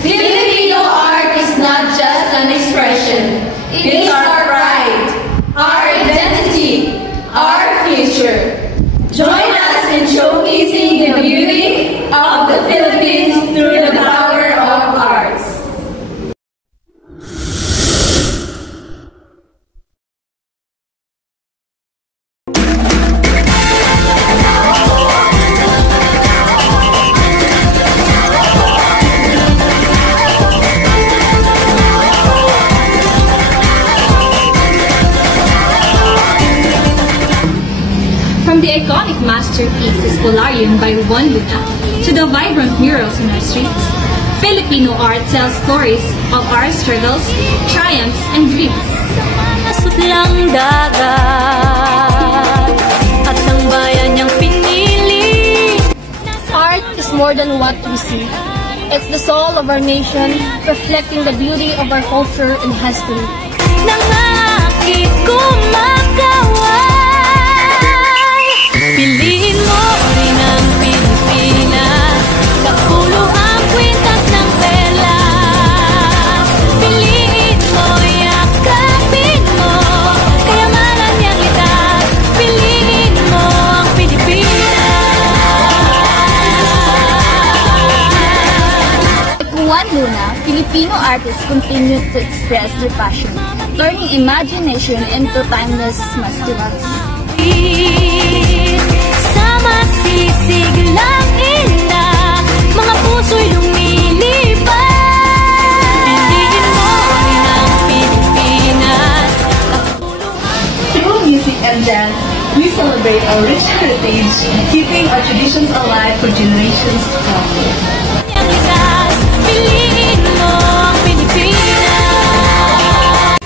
Filipino art is not just an expression. It is our pride, our identity, our future. Join us in showcasing the beauty of the Philippines through the power of arts. From the iconic masterpiece Espolarium by Juan Luna to the vibrant murals in our streets, Filipino art tells stories of our struggles, triumphs, and dreams. Lang dagat at ang bayan niyang pinili. Art is more than what we see. It's the soul of our nation, reflecting the beauty of our culture and history. Nangakit kumakaway. Piliin mo rin ang Pilipinas, kapulo ang kwintas ng perlas. Piliin mo, yakapin mo, kayamanan niyang litas. Piliin mo ang Pilipinas. Like Juan Luna, Filipino artists continue to express their passion, turning imagination into timeless masterpieces. Sa masisiglang inda, mga puso'y lumilipad. Piliin mo rin ang Pilipinas. Through music and dance, we celebrate our rich heritage, keeping our traditions alive for generations to come. Piliin mo ang Pilipinas.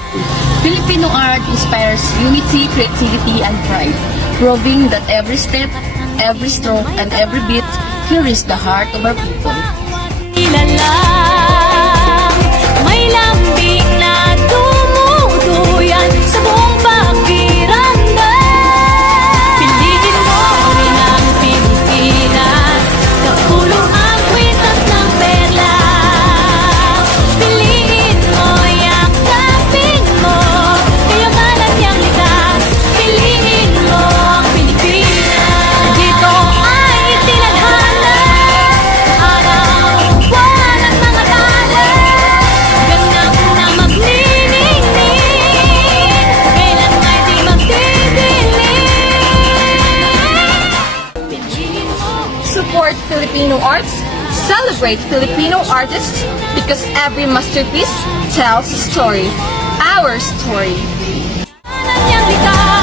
Filipino art inspires unity, creativity, and pride, proving that every step, every stroke, and every beat here is the heart of our people. Ilalang, may lambing na tumutuyan sa buong pakiramdam. Piliin mo rin ang Pilipinas, kapulo ang kwintas ng perlas. Piliin mo, yakapin mo, kayamanan niyang likas. Piliin mo ang Pilipinas. Dito ay tinadhana, araw, buwan at mga tala. Ganang na magniningning, kailan may di magdidilim. Piliin mo. Support Filipino arts, celebrate Filipino artists, because every masterpiece tells a story, our story. Kayamanan niyang likas.